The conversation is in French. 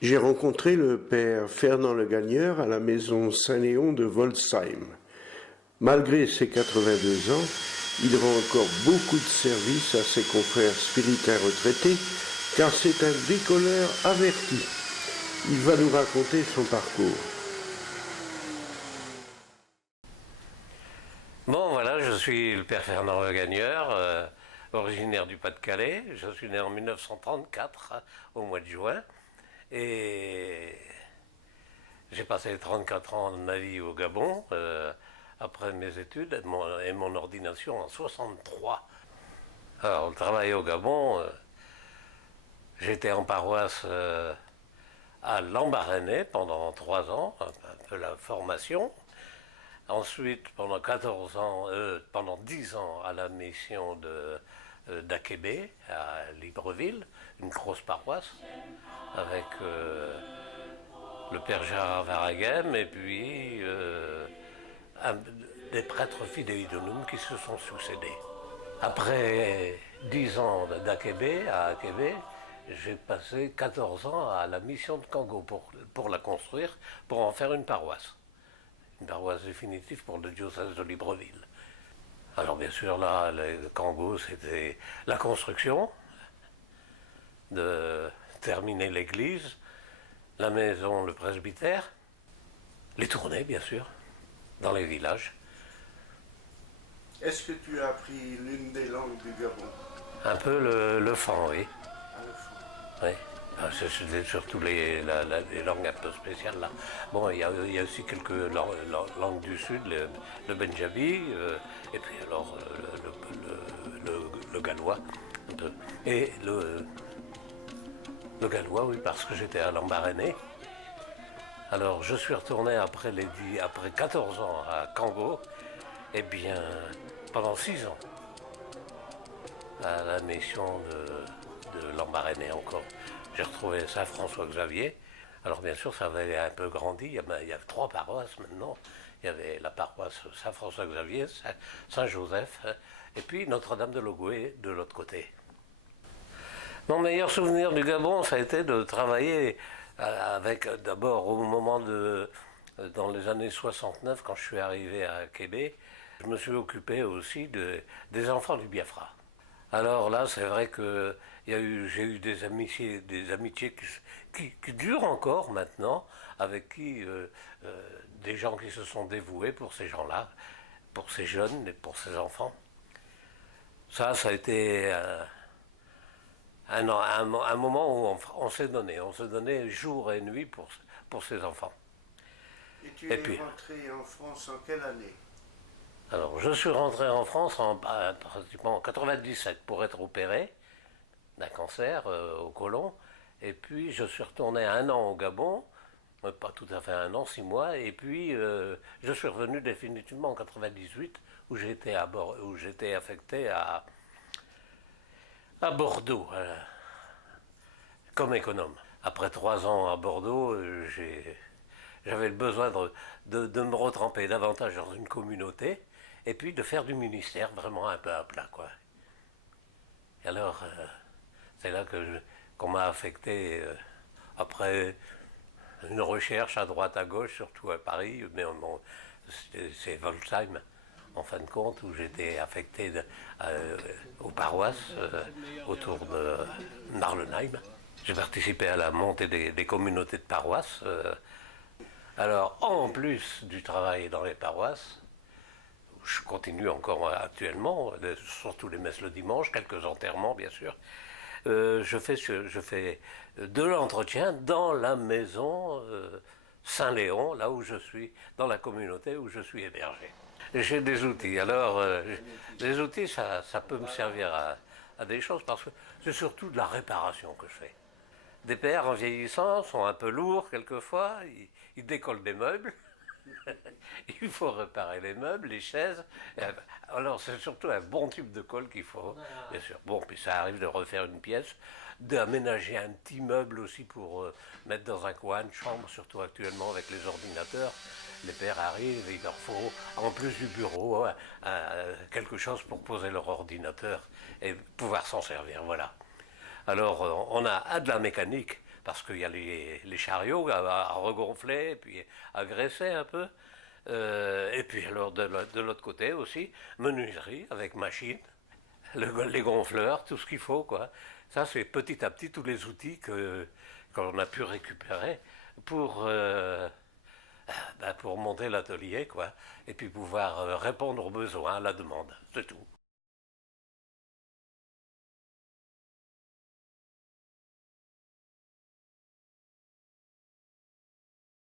J'ai rencontré le père Fernand Le Gagneur à la maison Saint-Léon de Volsheim. Malgré ses 82 ans, il rend encore beaucoup de services à ses confrères spiritains retraités, car c'est un bricoleur averti. Il va nous raconter son parcours. Bon, voilà, je suis le père Fernand Le Gagneur, originaire du Pas-de-Calais. Je suis né en 1934, au mois de juin. Et j'ai passé 34 ans de ma vie au Gabon, après mes études et mon ordination en 63. Alors, le travail au Gabon, j'étais en paroisse à Lambaréné pendant 3 ans, un peu la formation. Ensuite, pendant 14 ans, pendant 10 ans, à la mission d'Akébé, à Libreville, une grosse paroisse, avec le père Gérard Varaghem et puis des prêtres fidéidonoum qui se sont succédés. Après 10 ans d'Akébé, à Akébé, j'ai passé 14 ans à la mission de Kango pour la construire, pour en faire une paroisse définitive pour le diocèse de Libreville. Alors bien sûr, là, le Kango, c'était la construction, de terminer l'église, la maison, le presbytère, les tournées, bien sûr, dans les villages. Est-ce que tu as appris l'une des langues du Gabon? Un peu le fan, oui. Ah, le fond. Oui. C'est surtout les langues un peu spéciales là. Bon, il y a aussi quelques langues du sud, le benjabi, et puis alors le gallois, un peu. Et le gallois, oui, parce que j'étais à Lambaréné. Alors je suis retourné après 14 ans à Kango, et bien pendant 6 ans à la mission de Lambaréné encore. J'ai retrouvé Saint-François-Xavier. Alors bien sûr, ça avait un peu grandi. Il y a 3 paroisses maintenant. Il y avait la paroisse Saint-François-Xavier, Saint-Joseph, et puis Notre-Dame de Logoué de l'autre côté. Mon meilleur souvenir du Gabon, ça a été de travailler avec, d'abord au moment dans les années 69, quand je suis arrivé à Kébé, je me suis occupé aussi des enfants du Biafra. Alors là, c'est vrai que j'ai eu des amitiés qui durent encore maintenant, avec des gens qui se sont dévoués pour ces gens-là, pour ces jeunes et pour ces enfants. Ça a été un moment où on s'est donné jour et nuit pour ces enfants. Et tu es rentré en France en quelle année? Alors, je suis rentré en France pratiquement en 97 pour être opéré d'un cancer au côlon. Et puis, je suis retourné 1 an au Gabon, pas tout à fait 1 an, 6 mois. Et puis, je suis revenu définitivement en 98, où j'étais affecté à Bordeaux, comme économe. Après 3 ans à Bordeaux, j'avais le besoin de me retremper davantage dans une communauté et puis de faire du ministère vraiment un peu à plat, quoi. Et alors, c'est là qu'on m'a affecté après une recherche à droite à gauche, surtout à Paris, mais c'est Volsheim, en fin de compte, où j'étais affecté aux paroisses autour de Marlenheim. J'ai participé à la montée des communautés de paroisses. Alors, en plus du travail dans les paroisses, je continue encore actuellement, surtout les messes le dimanche, quelques enterrements bien sûr, je fais de l'entretien dans la maison Saint-Léon, là où je suis, dans la communauté où je suis hébergé. J'ai des outils. Alors, les outils, ça peut me servir à des choses, parce que c'est surtout de la réparation que je fais. Des pères en vieillissant sont un peu lourds quelquefois, ils décollent des meubles. Il faut réparer les meubles, les chaises. Alors c'est surtout un bon tube de colle qu'il faut, bien sûr. Bon, puis ça arrive de refaire une pièce, d'aménager un petit meuble aussi pour mettre dans un coin, une chambre, surtout actuellement avec les ordinateurs. Les pères arrivent, il leur faut, en plus du bureau, quelque chose pour poser leur ordinateur et pouvoir s'en servir, voilà. Alors on a de la mécanique, parce qu'il y a les chariots à regonfler, et puis à graisser un peu. Et puis alors de l'autre côté aussi, menuiserie avec machine, les gonfleurs, tout ce qu'il faut, quoi. Ça, c'est petit à petit tous les outils qu'on a pu récupérer pour, pour monter l'atelier, quoi. Et puis pouvoir répondre aux besoins, à la demande, c'est tout.